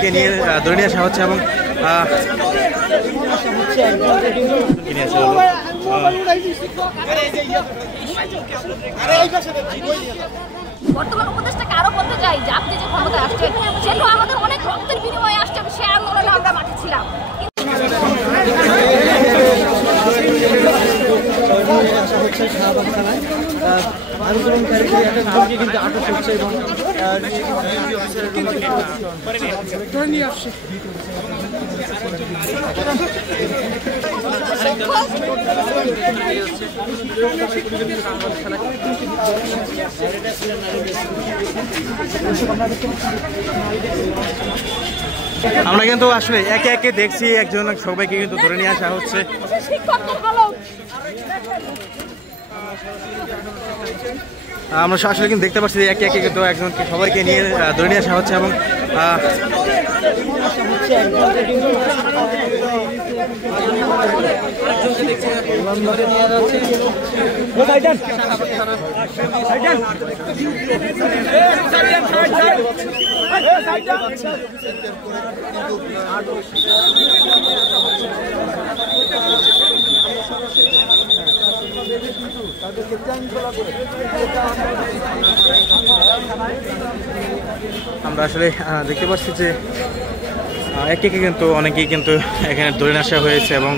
সবাইকে নিয়ে ধরে নিয়ে আসা হচ্ছে এবং বর্তমান উপদেশটাকে আরো বলতে চাই যে আপনি যে ক্ষমতায় আসছেন সেটা আমাদের অনেক রক্তের বিনিময়ে আসছে, সে আন্দোলনে আমরা মাঠে ছিলাম। আন্দোলনকারীদের একটা নামকে কিন্তু আটক করছে এবং নিয়ে আসছে। আমরা কিন্তু আসলে একে একে দেখছি একজন সবাইকে কিন্তু ধরে নিয়ে আসা হচ্ছে। আমরা আসলে কিন্তু দেখতে পাচ্ছি একে একে কিন্তু একজনকে সবাইকে নিয়ে ধরে নিয়ে আসা হচ্ছে এবং আমরা আসলে দেখতে পাচ্ছি যে একে একে কিন্তু অনেকেই কিন্তু এখানে ধরে আসা হয়েছে এবং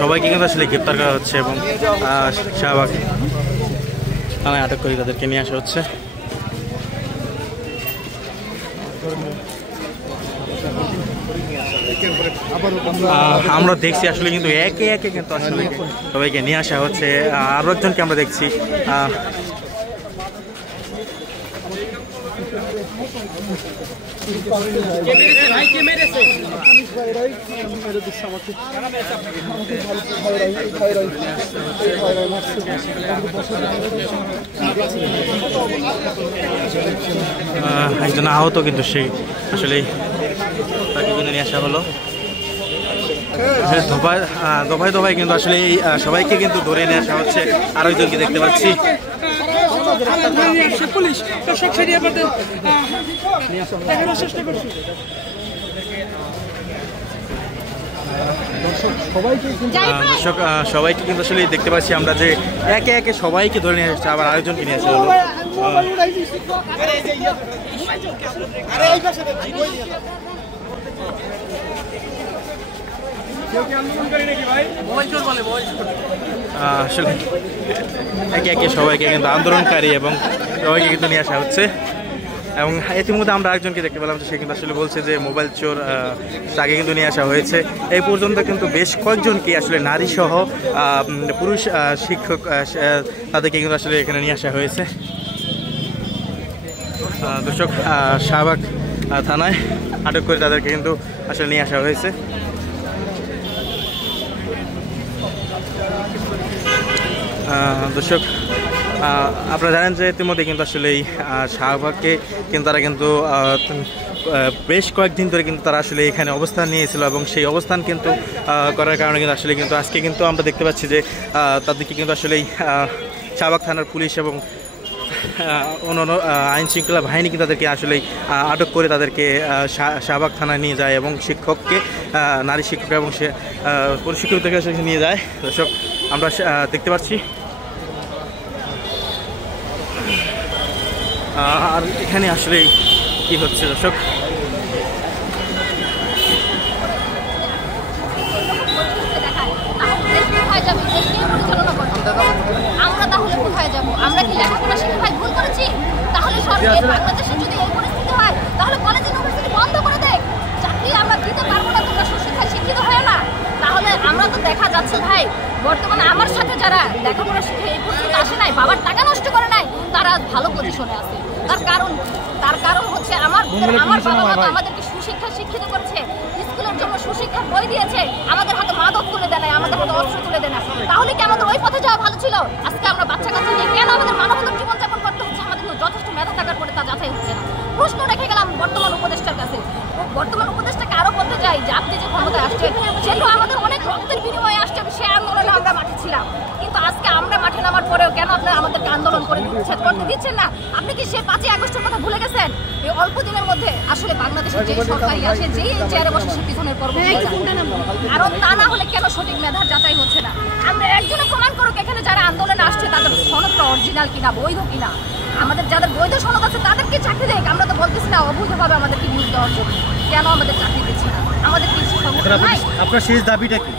সবাইকে কিন্তু আসলে গ্রেপ্তার করা হচ্ছে এবং শাহবাগ থানায় আটক করে তাদেরকে নিয়ে আসা হচ্ছে। আমরা দেখছি আসলে কিন্তু একে একে কিন্তু আসলে সবাইকে নিয়ে আসা হচ্ছে। আরো একজনকে আমরা দেখছি একজন আহত, কিন্তু সেই আসলে তাকে কিন্তু নিয়ে আসা হলো। দফায় দফায় কিন্তু আসলে সবাইকে কিন্তু ধরে নিয়ে আসা হচ্ছে। আরো একজনকে দেখতে পাচ্ছি দর্শক সবাইকে কিন্তু আসলে দেখতে পাচ্ছি আমরা যে একে একে সবাইকে ধরে নিয়ে আসছে, আবার আরেকজনকে নিয়ে আসা হলো। আসলে একে একে সবাইকে কিন্তু আন্দোলনকারী এবং সবাইকে কিন্তু নিয়ে আসা হচ্ছে এবং ইতিমধ্যে আমরা একজনকে দেখতে পেলাম যে সে কিন্তু আসলে বলছে যে মোবাইল চোর, তাকে কিন্তু নিয়ে আসা হয়েছে। এই পর্যন্ত কিন্তু বেশ কয়েকজনকে আসলে নারী সহ পুরুষ শিক্ষক তাদেরকে কিন্তু আসলে এখানে নিয়ে আসা হয়েছে। দর্শক শাহবাগ থানায় আটক করে তাদেরকে কিন্তু আসলে নিয়ে আসা হয়েছে। দর্শক আপনারা জানেন যে ইতিমধ্যে কিন্তু আসলে এই শাহবাগকে কিন্তু তারা কিন্তু বেশ কয়েকদিন ধরে কিন্তু তারা আসলে এখানে অবস্থান নিয়েছিল এবং সেই অবস্থান কিন্তু করার কারণে কিন্তু আসলে কিন্তু আজকে কিন্তু আমরা দেখতে পাচ্ছি যে তাদেরকে কিন্তু আসলে শাহবাগ থানার পুলিশ এবং অন্যান্য আইন শৃঙ্খলা বাহিনী কিন্তু তাদেরকে আসলে আটক করে তাদেরকে শাহবাগ থানায় নিয়ে যায় এবং শিক্ষককে, নারী শিক্ষক এবং সে প্রশিক্ষকদেরকে আসলে নিয়ে যায়। দর্শক আমরা দেখতে পাচ্ছি। আর এখানে আসলে কি হচ্ছে দর্শক, আমরা তাহলে কোথায় যাব? আমরা কি লেখাপড়া শিখে ভাই ভুল করেছি? তাহলে সরকার বাংলাদেশে যদি এই পরিস্থিতি হয় তাহলে কলেজ ইউনিভার্সিটি বন্ধ করে দেয়। চাকরি আমরা দিতে পারবো না, তোমরা সুশিক্ষায় শিক্ষিত হয় না। তাহলে আমরা তো দেখা যাচ্ছে ভাই বর্তমানে আমার সাথে যারা লেখাপড়া শিখে এই পর্যন্ত আসে নাই, বাবার টাকা নষ্ট করে নাই, তারা ভালো পজিশনে আছে। তার কারণ হচ্ছে আমার বাবা মা তো আমাদেরকে সুশিক্ষা শিক্ষিত করেছে, স্কুলের জন্য সুশিক্ষার বই দিয়েছে, আমাদের হাতে মাদক তুলে দেয় নাই, আমাদের হাতে অস্ত্র তুলে দেয় না। তাহলে কি আমাদের ওই পথে যাওয়া ভালো ছিল? আজকে আমরা বাচ্চা কাচ্চা নিয়ে কেন আমাদের মানবতার জীবনযাপন করতে হচ্ছে? আমাদের যথেষ্ট মেধা থাকার পরে তা যাচাই হচ্ছে না। প্রশ্ন রেখে গেলাম বর্তমান উপদেষ্টার কাছে। বর্তমান উপদেষ্টাকে আরো বলতে চাই যে আপনি যে ক্ষমতায় আসছেন, সেটা আমাদের অনেক রক্তের বিনিময়ে আসছে, সে আন্দোলনে আমরা মাঠে ছিলাম, কিন্তু আজকে আমরা মাঠে নামার পরেও কেন আপনারা আমাদেরকে আন্দোলন করতে দিচ্ছেন না? আপনি কি সে 5ই আগস্টের কথা ভুলে গেছেন? এই অল্প দিনের মধ্যে আসলে বাংলাদেশের যে সরকারি আসে, যে চেয়ারে বসে সে পিছনের পর্ব, কারণ তা না হলে কেন সঠিক মেধার যাচাই হচ্ছে না? আমরা একজনে প্রমাণ করুক এখানে যারা আন্দোলনে আসছে তাদের সনদটা অরিজিনাল কিনা, বৈধ কিনা। আমাদের যাদের বৈধ সনদ আছে তাদেরকে চাকরি দেখ। আমরা তো বলতেছি না অবৈধভাবে আমাদেরকে নিয়োগ দেওয়ার জন্য। কেন আমাদের চাকরি দিচ্ছে না? আমাদের কি আপনার শেষ দাবিটা কি?